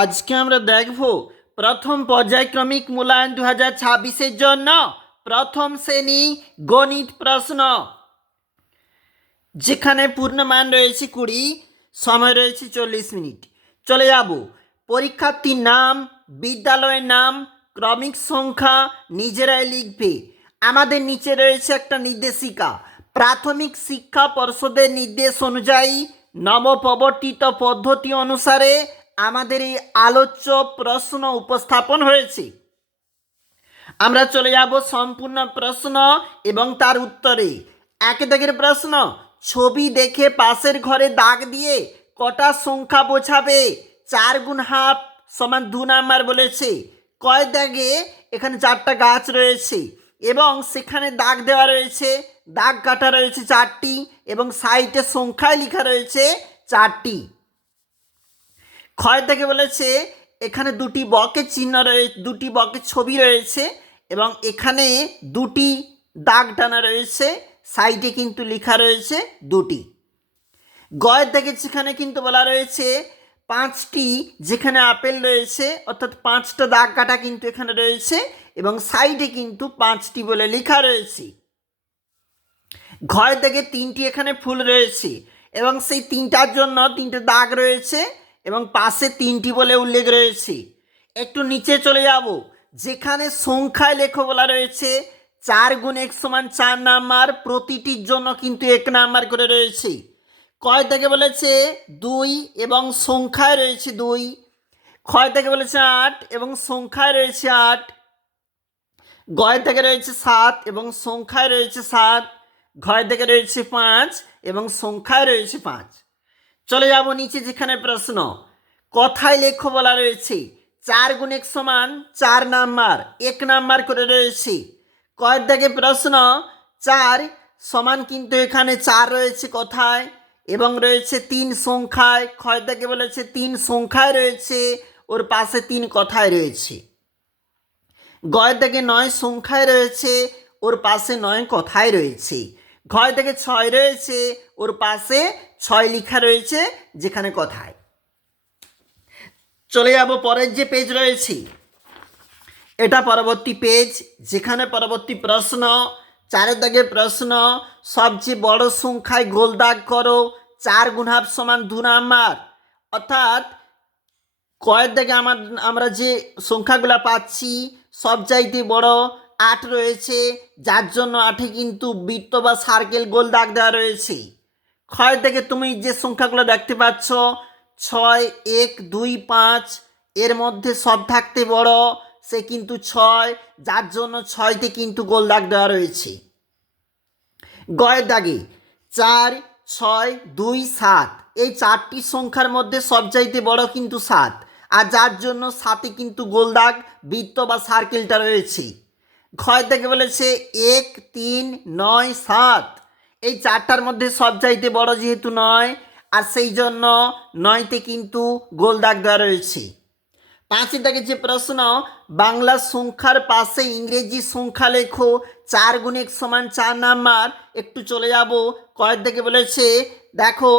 আজকে আমরা দেখব প্রথম পর্যায়ক্রমিক মূল্যায়ন 2026-এর জন্য প্রথম শ্রেণী গণিত প্রশ্ন, যেখানে পূর্ণমান রয়েছে 20, সময় রয়েছে 40 মিনিট। চলে যাব। পরীক্ষার্থীর নাম, বিদ্যালয়ের নাম, ক্রমিক সংখ্যা নিজেরাই লিখবে। আমাদের নিচে রয়েছে একটা নির্দেশিকা। প্রাথমিক শিক্ষা পর্ষদের নির্দেশ অনুযায়ী নবপ্রবর্তিত পদ্ধতি অনুসারে আমাদের এই আলোচ্য প্রশ্ন উপস্থাপন হয়েছে। আমরা চলে যাব সম্পূর্ণ প্রশ্ন এবং তার উত্তরে। 1 দাগের প্রশ্ন, ছবি দেখে পাশের ঘরে দাগ দিয়ে কটা সংখ্যা বোঝাবে? 4 গুণ হাফ সমান 2 নাম্বার বলেছে। কয় দাগে? এখানে 4টা গাছ রয়েছে এবং সেখানে দাগ দেওয়া রয়েছে, দাগ কাটা রয়েছে 4টি এবং সাইডে সংখ্যায় লেখা রয়েছে 4টি। ক্ষয় থেকে বলেছে এখানে 2টি বকের চিহ্ন রয়েছে, 2টি বকের ছবি রয়েছে এবং এখানে 2টি দাগ টানা রয়েছে, সাইডে কিন্তু লেখা রয়েছে 2টি। গয়ের দাগের যেখানে কিন্তু বলা রয়েছে 5টি, যেখানে আপেল রয়েছে অর্থাৎ 5টা দাগ কাটা কিন্তু এখানে রয়েছে এবং সাইডে কিন্তু 5টি বলে লেখা রয়েছে। ঘয়ের দাগে 3টি এখানে ফুল রয়েছে এবং সেই 3টার জন্য 3টে দাগ রয়েছে এবং পাশে 3টি বলে উল্লেখ রয়েছে। একটু নিচে চলে যাব, যেখানে সংখ্যায় লেখো বলা রয়েছে 4 গুণ 1 সমান 4 নাম্বার, প্রতিটির জন্য কিন্তু 1 নাম্বার করে রয়েছে। কয় থেকে বলেছে 2 এবং সংখ্যায় রয়েছে 2। ক্ষয় থেকে বলেছে 8 এবং সংখ্যায় রয়েছে 8। গয় থেকে রয়েছে 7 এবং সংখ্যায় রয়েছে 7। ঘয় থেকে রয়েছে 5 এবং সংখ্যায় রয়েছে 5। চলে যাব নিচে, যেখানে প্রশ্ন কথায় লেখো বলা রয়েছে 4 গুণ 1 সমান 4 নাম্বার, 1 নাম্বার করে রয়েছে। কয়ের দাগে প্রশ্ন 4 সমান কিন্তু এখানে 4 রয়েছে কথায় এবং রয়েছে 3 সংখ্যায়। ক্ষয় দাগে বলেছে 3 সংখ্যায় রয়েছে, ওর পাশে 3 কথায় রয়েছে। গয়ের দাগে 9 সংখ্যায় রয়েছে, ওর পাশে 9 কথায় রয়েছে। ঘয় থেকে 6 রয়েছে, ওর পাশে 6 লেখা রয়েছে যেখানে কথায়। চলে যাব পরের যে পেজ রয়েছে, এটা পরবর্তী পেজ, যেখানে পরবর্তী প্রশ্ন 4 দাগের প্রশ্ন, সবচেয়ে বড় সংখ্যায় গোল দাগ করো। 4 গুণ হাফ সমান 2 নাম্বার। অর্থাৎ কয়ের দাগে আমরা যে সংখ্যাগুলো পাচ্ছি সবচাইতে বড় 8 রয়েছে, যার জন্য 8-এ কিন্তু বৃত্ত বা সার্কেল গোল দাগ দেওয়া রয়েছে। ক্ষয় থেকে তুমি যে সংখ্যাগুলো দেখতে পাচ্ছ 6, 1, 2, 5, এর মধ্যে সব থাকতে বড় সে কিন্তু 6, যার জন্য 6-তে কিন্তু গোল দাগ দেওয়া রয়েছে। গয়ের দাগে 4, 6, 2, 7, এই 4টি সংখ্যার মধ্যে সবচাইতে বড় কিন্তু 7, আর যার জন্য 7-এ কিন্তু গোল দাগ বৃত্ত বা সার্কেলটা রয়েছে। ক্ষয় থেকে বলেছে 1, 3, 9, 7, এই 4টার মধ্যে সবচাইতে বড় যেহেতু 9, আর সেই জন্য 9-তে কিন্তু গোল দাগ দেওয়া রয়েছে। 5 দাগে যে প্রশ্ন, বাংলা সংখ্যার পাশে ইংরেজি সংখ্যা লেখো। 4 গুণ 1 সমান 4 নাম্বার। একটু চলে যাব, কয়ের দিকে বলেছে দেখো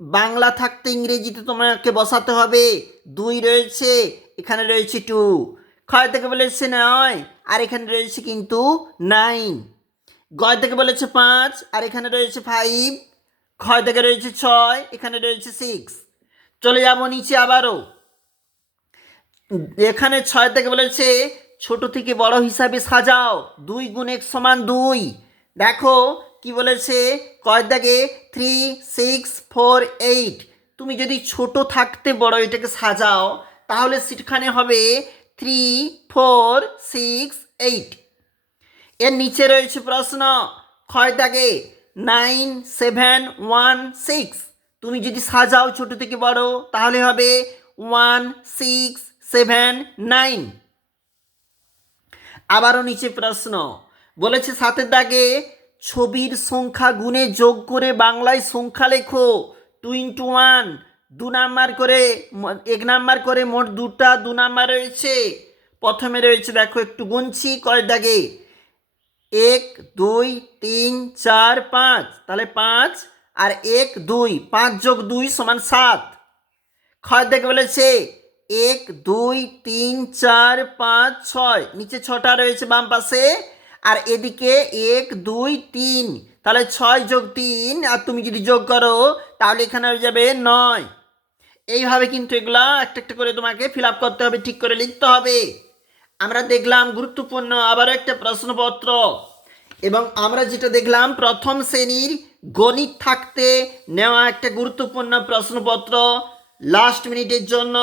বাংলা থাকতে ইংরেজিতে তোমাকে বসাতে হবে। 2 রয়েছে, এখানে রয়েছে 2। ক্ষয় থেকে বলেছে 9 আর এখানে রয়েছে কিন্তু 9। গয় থেকে বলেছে 5 আর এখানে রয়েছে 5। ক্ষয় থেকে রয়েছে 6, এখানে রয়েছে 6। চলে যাব নিচে আবারও, এখানে 6 থেকে বলেছে ছোট থেকে বড় হিসাবে সাজাও। 2 গুণ 1 সমান 2। দেখো কি বলেছে, কয় দাগে 3, 6, 4, 8। তুমি যদি ছোট থাকতে বড় এটাকে সাজাও তাহলে সেখানে হবে 3, 4, 6, 8। এর নিচে রয়েছে প্রশ্ন, ক্ষয় দাগে 9, 7, 1, 6। তুমি যদি সাজাও ছোট থেকে বড় তাহলে হবে 1, 6, 7, 9। আবারও নিচে প্রশ্ন বলেছে 7 দাগে ছবির সংখ্যা গুণে যোগ করে বাংলায় সংখ্যা লেখো। 2 into 1, 2 নাম্বার করে, 1 নাম্বার করে মোট 2টা 2 নাম্বার রয়েছে। প্রথমে রয়েছে দেখো একটু গুনছি, কয় দাগে 1, 2, 3, 4, 5, তাহলে 5 আর 1, 2, 5 যোগ 2 সমান 7। ক্ষয় দাগে বলেছে 1 2 3 4 5 6, নিচে 6টা রয়েছে বাম পাশে, আর এদিকে 1 2 3, তাহলে 6 যোগ 3, আর তুমি যদি যোগ করো তাহলে এখানে হয়ে যাবে 9। এইভাবে কিন্তু এগুলা একটা একটা করে তোমাকে ফিল আপ করতে হবে, ঠিক করে লিখতে হবে। আমরা দেখলাম গুরুত্বপূর্ণ আবারও একটা প্রশ্নপত্র, এবং আমরা যেটা দেখলাম প্রথম শ্রেণীর গণিত থাকতে নেওয়া একটা গুরুত্বপূর্ণ প্রশ্নপত্র লাস্ট মিনিটের জন্য।